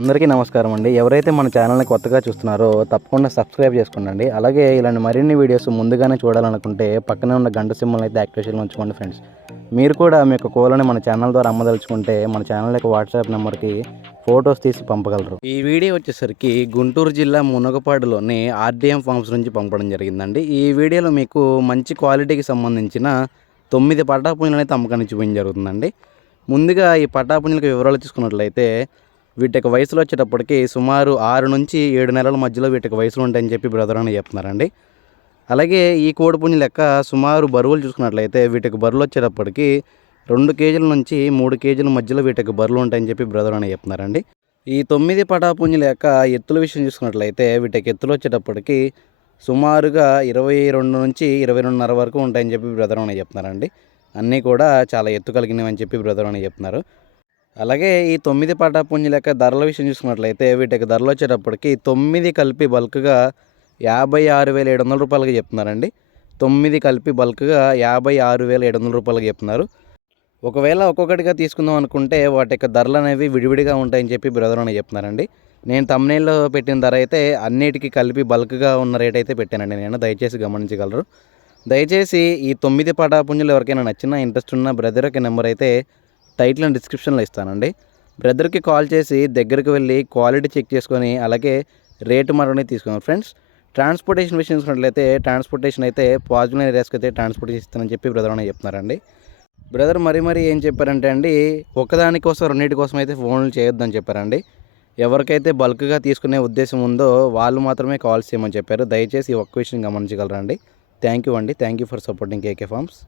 అందరికీ నమస్కారం అండి. ఎవరైతే మన ఛానల్ని కొత్తగా చూస్తున్నారో తప్పకుండా సబ్స్క్రైబ్ చేసుకోండి అలాగే ఇలాంటి మరిన్ని వీడియోస్ ముందుగానే చూడాలనుకుంటే పక్కనే ఉన్న గంట సింబల్ అయితే యాక్టివేషన్లో ఉంచుకోండి ఫ్రెండ్స్. మీరు కూడా మీ యొక్క కోలని మన ఛానల్ ద్వారా అమ్మదలుచుకుంటే మన ఛానల్ యొక్క వాట్సాప్ నెంబర్కి ఫొటోస్ తీసి పంపగలరు. ఈ వీడియో వచ్చేసరికి గుంటూరు జిల్లా మునగపాడులోని ఆర్డిఎం ఫార్మ్స్ నుంచి పంపడం జరిగిందండి. ఈ వీడియోలో మీకు మంచి క్వాలిటీకి సంబంధించిన తొమ్మిది పటాపుంజలు అయితే అమ్మకాన్ని చూపించడం జరుగుతుందండి. ముందుగా ఈ పటాపుంజలకు వివరాలు తీసుకున్నట్లయితే వీటికి వయసులో వచ్చేటప్పటికి సుమారు ఆరు నుంచి ఏడు నెలల మధ్యలో వీటికి వయసులు ఉంటాయని చెప్పి బ్రదర్ అని చెప్తున్నారండి. అలాగే ఈ కోడిపుంజు లెక్క సుమారు బరువులు చూసుకున్నట్లయితే వీటికి బరువులు వచ్చేటప్పటికి రెండు కేజీల నుంచి మూడు కేజీల మధ్యలో వీటికి బరువులు ఉంటాయని చెప్పి బ్రదర్ అని చెప్తున్నారండి. ఈ తొమ్మిది పటాపుంజుల యొక్క ఎత్తుల విషయం చూసుకున్నట్లయితే వీటికి ఎత్తులు వచ్చేటప్పటికి సుమారుగా ఇరవై రెండు నుంచి ఇరవై రెండున్నర వరకు ఉంటాయని చెప్పి బ్రదర్ అని చెప్తున్నారండి. అన్నీ కూడా చాలా ఎత్తు కలిగినవి అని చెప్పి బ్రదర్ అని చెప్తున్నారు. అలాగే ఈ తొమ్మిది పటాపుంజుల యొక్క ధరల విషయం చూసుకున్నట్లయితే వీటికి ధరలు వచ్చేటప్పటికి తొమ్మిది కలిపి బల్క్గా యాభై ఆరు వేల ఏడు వందల రూపాయలకి చెప్తున్నారండి. తొమ్మిది కలిపి బల్క్గా యాభై ఆరు వేల ఏడు వందల రూపాయలకి చెప్తున్నారు. ఒకవేళ ఒక్కొక్కటిగా తీసుకుందాం అనుకుంటే వాటి యొక్క ధరలు అనేవి విడివిడిగా ఉంటాయని చెప్పి బ్రదర్ అని చెప్తున్నారండి. నేను తమ్నేల్లో పెట్టిన ధర అయితే అన్నిటికీ కలిపి బల్క్గా ఉన్న రేట్ అయితే పెట్టానండి నేను దయచేసి గమనించగలరు. దయచేసి ఈ తొమ్మిది పటాపుంజులు ఎవరికైనా నచ్చినా ఇంట్రెస్ట్ ఉన్న బ్రదర్ యొక్క నెంబర్ అయితే టైటిల్ అండ్ డిస్క్రిప్షన్లో ఇస్తానండి. బ్రదర్కి కాల్ చేసి దగ్గరికి వెళ్ళి క్వాలిటీ చెక్ చేసుకొని అలాగే రేటు మరొకటి తీసుకున్నాం ఫ్రెండ్స్. ట్రాన్స్పోర్టేషన్ విషయం చూసినట్లయితే ట్రాన్స్పోర్టేషన్ అయితే పాజిటివ్ ఏరియాస్కి అయితే ట్రాన్స్పోర్టేషన్ ఇస్తానని చెప్పి బ్రదర్ అని చెప్తున్నారండి. బ్రదర్ మరీ మరీ ఏం చెప్పారంటే అండి ఒకదానికోసం రెండింటి కోసం అయితే ఫోన్లు చేయొద్దని చెప్పారండి. ఎవరికైతే బల్క్గా తీసుకునే ఉద్దేశం ఉందో వాళ్ళు మాత్రమే కాల్ చేయమని చెప్పారు. దయచేసి ఒక్క విషయం గమనించగలరండి. థ్యాంక్ యూ అండి. Thank you for supporting K K farms.